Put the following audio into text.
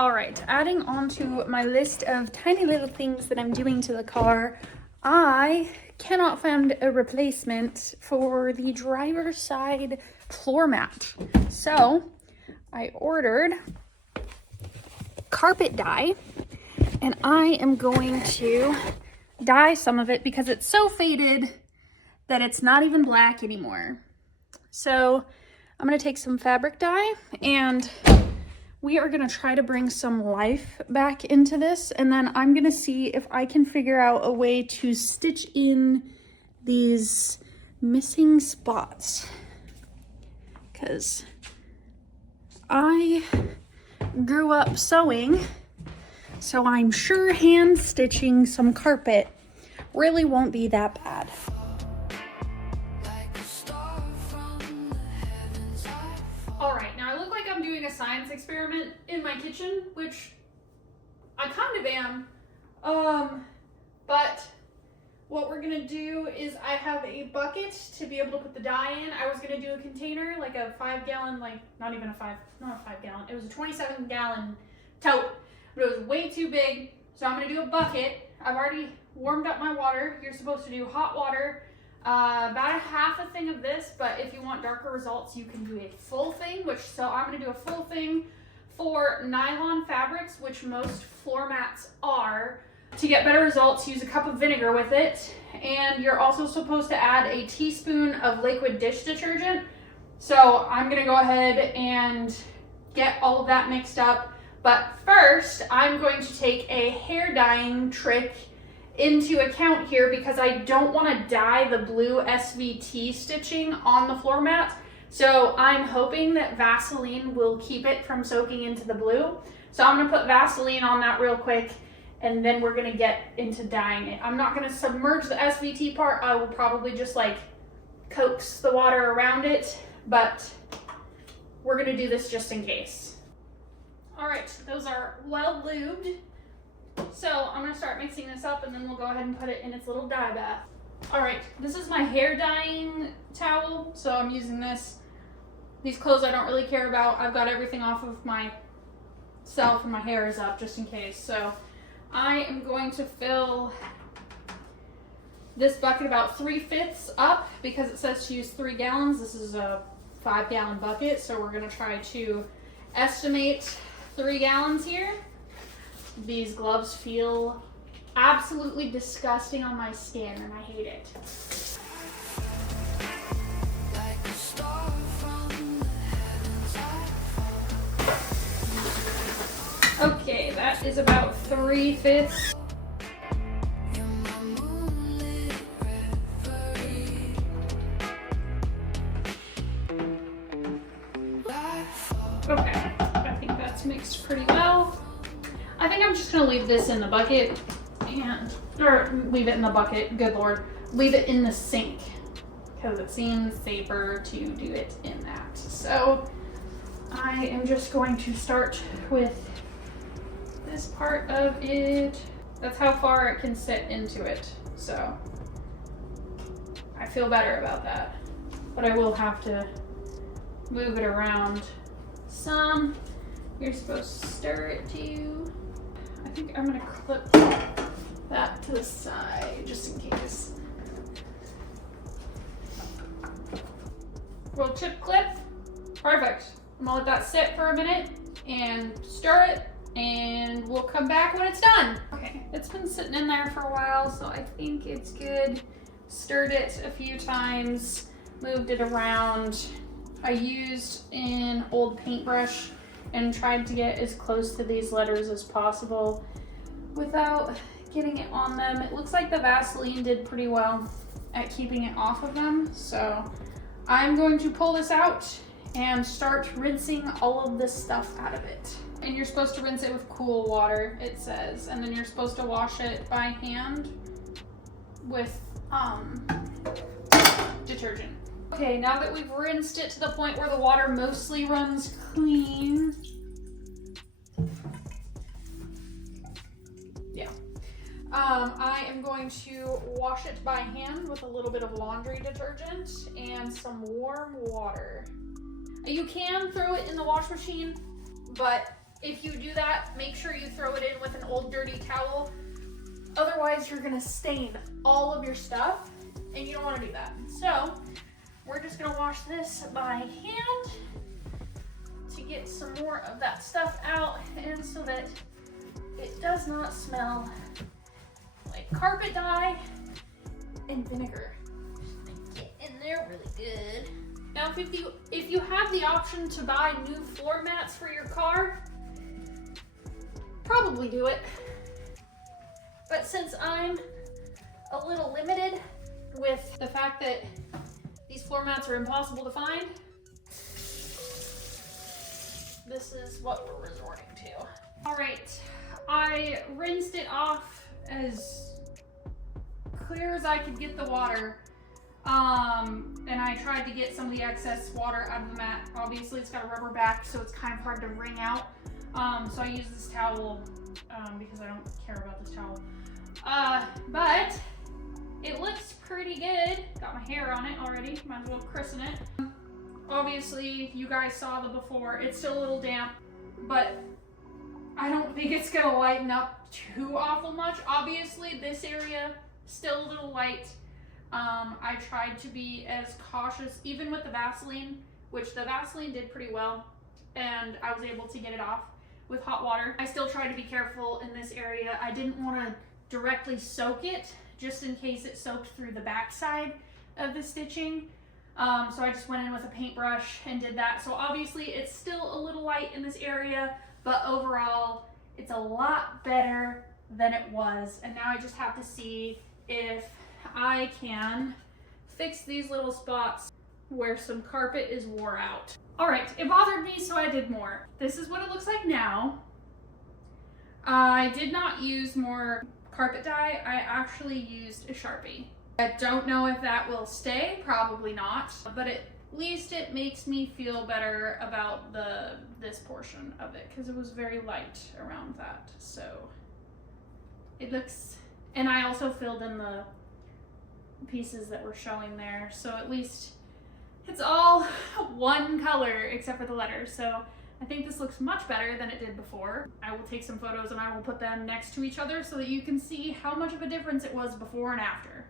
All right, adding on to my list of tiny little things that I'm doing to the car, I cannot find a replacement for the driver's side floor mat. So I ordered carpet dye, and I am going to dye some of it because it's so faded that it's not even black anymore. So I'm gonna take some fabric dye and we are gonna try to bring some life back into this, and then I'm gonna see if I can figure out a way to stitch in these missing spots, because I grew up sewing, so I'm sure hand stitching some carpet really won't be that bad. All right, now I look like I'm doing a science experiment in my kitchen, which I kind of am. But what we're gonna do is I have a bucket to be able to put the dye in. I was gonna do a container, like a 5-gallon, not a 5-gallon. It was a 27-gallon tote, but it was way too big. So I'm gonna do a bucket. I've already warmed up my water. You're supposed to do hot water. About a half a thing of this, but if you want darker results, you can do a full thing, so I'm going to do a full thing for nylon fabrics, which most floor mats are. To get better results, use a cup of vinegar with it, and you're also supposed to add a teaspoon of liquid dish detergent. So I'm going to go ahead and get all of that mixed up, but first I'm going to take a hair dyeing trick into account here because I don't want to dye the blue SVT stitching on the floor mat. So I'm hoping that Vaseline will keep it from soaking into the blue. So I'm going to put Vaseline on that real quick, and then we're going to get into dyeing it. I'm not going to submerge the SVT part. I will probably just like coax the water around it, but we're going to do this just in case. All right, those are well lubed. So I'm gonna start mixing this up, and then we'll go ahead and put it in its little dye bath. All right, this is my hair dyeing towel. So I'm using this. These clothes I don't really care about. I've got everything off of myself and my hair is up just in case. So I am going to fill this bucket about 3/5 up because it says to use 3 gallons. This is a 5-gallon bucket. So we're gonna try to estimate 3 gallons here. These gloves feel absolutely disgusting on my skin, and I hate it. Okay, that is about 3/5. Okay, I think that's mixed pretty well. I think I'm just gonna leave this in the bucket or leave it in the bucket, good Lord. Leave it in the sink because it seems safer to do it in that. So I am just going to start with this part of it. That's how far it can sit into it. So I feel better about that, but I will have to move it around some. You're supposed to stir it too. I think I'm gonna clip that to the side just in case. Roll chip clip. Perfect. I'm gonna let that sit for a minute and stir it, and we'll come back when it's done. Okay, it's been sitting in there for a while, so I think it's good. Stirred it a few times, moved it around. I used an old paintbrush and tried to get as close to these letters as possible without getting it on them. It looks like the Vaseline did pretty well at keeping it off of them. So I'm going to pull this out and start rinsing all of this stuff out of it. And you're supposed to rinse it with cool water, it says. And then you're supposed to wash it by hand with detergent. Okay, now that we've rinsed it to the point where the water mostly runs clean. Yeah. I am going to wash it by hand with a little bit of laundry detergent and some warm water. You can throw it in the wash machine, but If you do that, make sure you throw it in with an old dirty towel. Otherwise, you're gonna stain all of your stuff, and you don't wanna do that. So, we're just gonna wash this by hand to get some more of that stuff out, and so that it does not smell like carpet dye and vinegar. Just get in there really good. Now, if you have the option to buy new floor mats for your car, probably do it. But since I'm a little limited with the fact that these floor mats are impossible to find, this is what we're resorting to. All right, I rinsed it off as clear as I could get the water. And I tried to get some of the excess water out of the mat. Obviously it's got a rubber back, so it's kind of hard to wring out. So I use this towel because I don't care about this towel. But it looks pretty good. Got my hair on it already, might as well christen it. Obviously you guys saw the before. It's still a little damp, but I don't think it's gonna lighten up too awful much. Obviously this area still a little light. I tried to be as cautious, even with the Vaseline, which the Vaseline did pretty well, and I was able to get it off with hot water. I still tried to be careful in this area. I didn't want to directly soak it, just in case it soaked through the backside of the stitching. So I just went in with a paintbrush and did that. So obviously it's still a little light in this area, but overall it's a lot better than it was. And now I just have to see if I can fix these little spots where some carpet is wore out. All right, it bothered me, so I did more. This is what it looks like now. I did not use more carpet dye. I actually used a Sharpie. I don't know if that will stay, probably not, but at least it makes me feel better about this portion of it, because it was very light around that. So it looks, and I also filled in the pieces that were showing there, so at least it's all one color except for the letters. So I think this looks much better than it did before. I will take some photos and I will put them next to each other so that you can see how much of a difference it was before and after.